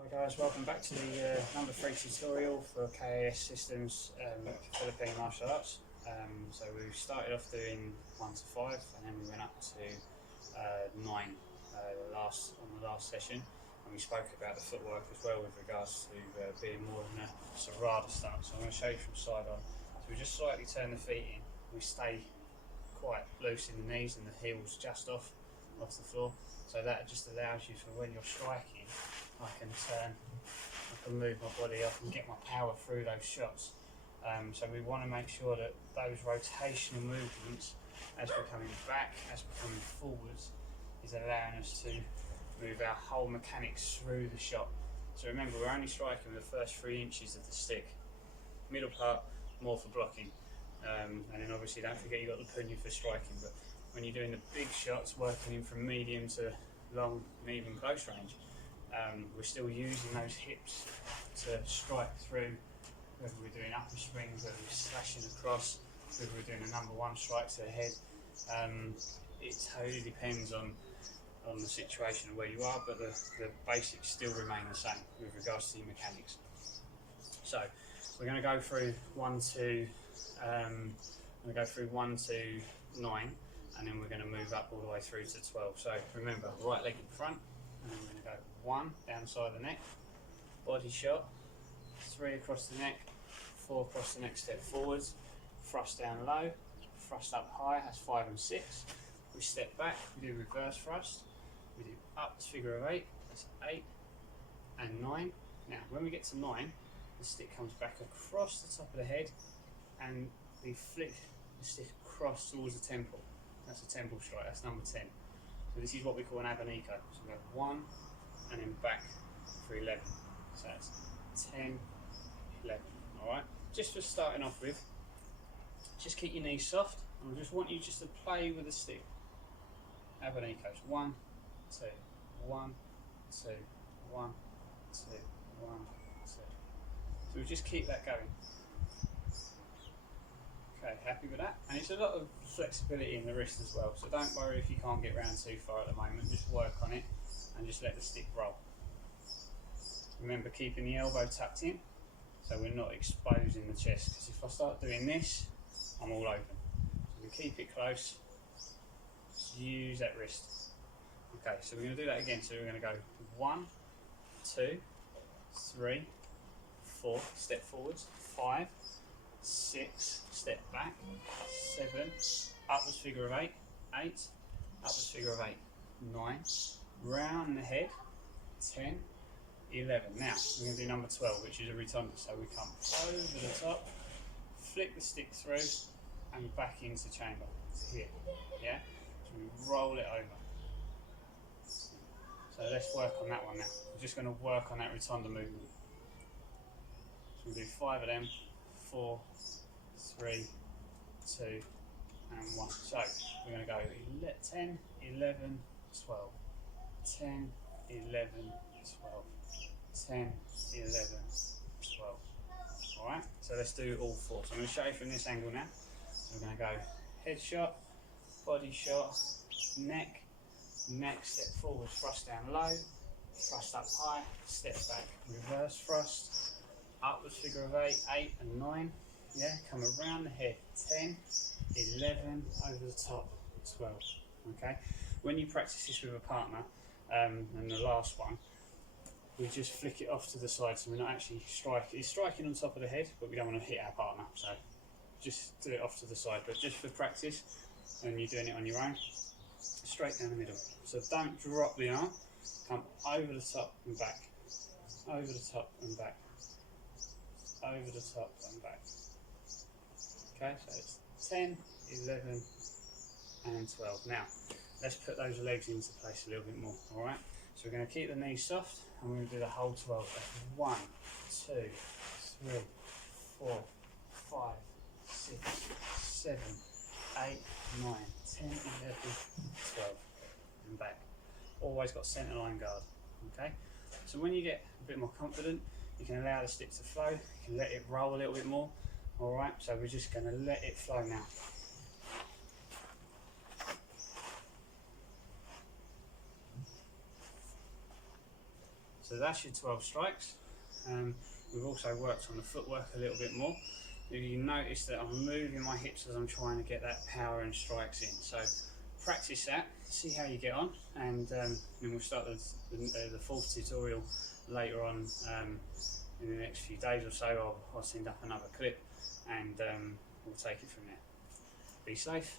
Hi guys, welcome back to the number 3 tutorial for KAS Systems Filipino Martial Arts. So we started off doing 1 to 5 and then we went up to 9 on the last session, and we spoke about the footwork as well with regards to being more in a serrada stance. So I'm going to show you from side on. So we just slightly turn the feet in, we stay quite loose in the knees and the heels just off the floor, so that just allows you for when you're striking, I can move my body up and get my power through those shots. So we want to make sure that those rotational movements, as we're coming back, as we're coming forwards, is allowing us to move our whole mechanics through the shot. So remember, we're only striking with the first 3 inches of the stick. Middle part, more for blocking. And then obviously don't forget you've got the punya for striking, but when you're doing the big shots, working in from medium to long and even close range, we're still using those hips to strike through, whether we're doing upper swings, whether we're slashing across, whether we're doing a number 1 strike to the head. It totally depends on the situation of where you are, but the basics still remain the same with regards to your mechanics. So we're going to go through 1 to 9, and then we're going to move up all the way through to 12. So remember, right leg in front, and then we're going to go 1 down the side of the neck, body shot, 3 across the neck, 4 across the neck, step forwards, thrust down low, thrust up high, that's 5 and 6. We step back, we do reverse thrust, we do up to figure of 8, that's 8 and 9. Now when we get to 9, the stick comes back across the top of the head and we flick the stick across towards the temple. That's a temple strike, that's number 10. So this is what we call an abanico. So we go 1 and then back for 11. So that's 10, 11. Alright, just for starting off with, just keep your knees soft, and I just want you just to play with the stick. Abanicos, 1, 2, 1, 2, 1, 2, 1, 2. So we'll just keep that going. Okay, happy with that? And it's a lot of flexibility in the wrist as well, so don't worry if you can't get round too far at the moment, just work on it and just let the stick roll. Remember, keeping the elbow tucked in so we're not exposing the chest, because if I start doing this, I'm all open. So we keep it close, just use that wrist. Okay, so we're going to do that again, so we're going to go 1, 2, 3, 4, step forwards, 5, 6, step back, 7, upwards figure of 8, 8, upwards figure of 8, 9, round the head, 10, 11. Now we're going to do number 12, which is a rotundo. So we come over the top, flick the stick through, and back into chamber. To here, yeah. So we roll it over. So let's work on that one now. We're just going to work on that rotundo movement. So we'll do 5 of them. 4, 3, 2, and 1. So we're going to go 10, 11, 12, 10, 11, 12, 10, 11, 12. Alright, so let's do all 4. So I'm going to show you from this angle now. So we're going to go head shot, body shot, neck, step forward, thrust down low, thrust up high, step back, reverse thrust, upwards figure of 8, 8 and 9, yeah, come around the head, 10, 11, over the top, 12, okay? When you practice this with a partner, and the last one, we just flick it off to the side, so we're not actually striking. It's striking on top of the head, but we don't want to hit our partner, so just do it off to the side. But just for practice, when you're doing it on your own, straight down the middle. So don't drop the arm, come over the top and back, over the top and back, over the top and back. Okay, so it's 10, 11 and 12. Now, let's put those legs into place a little bit more, alright? So we're going to keep the knees soft and we're going to do the whole 12. That's 1, 2, 3, 4, 5, 6, 7, 8, 9, 10, 11, 12 and back. Always got centre line guard, okay? So when you get a bit more confident, you can allow the stick to flow, you can let it roll a little bit more. Alright, so we're just going to let it flow now. So that's your 12 strikes. We've also worked on the footwork a little bit more. You notice that I'm moving my hips as I'm trying to get that power and strikes in. So practice that, see how you get on, and then we'll start the fourth tutorial later on in the next few days or so. I'll send up another clip and we'll take it from there. Be safe.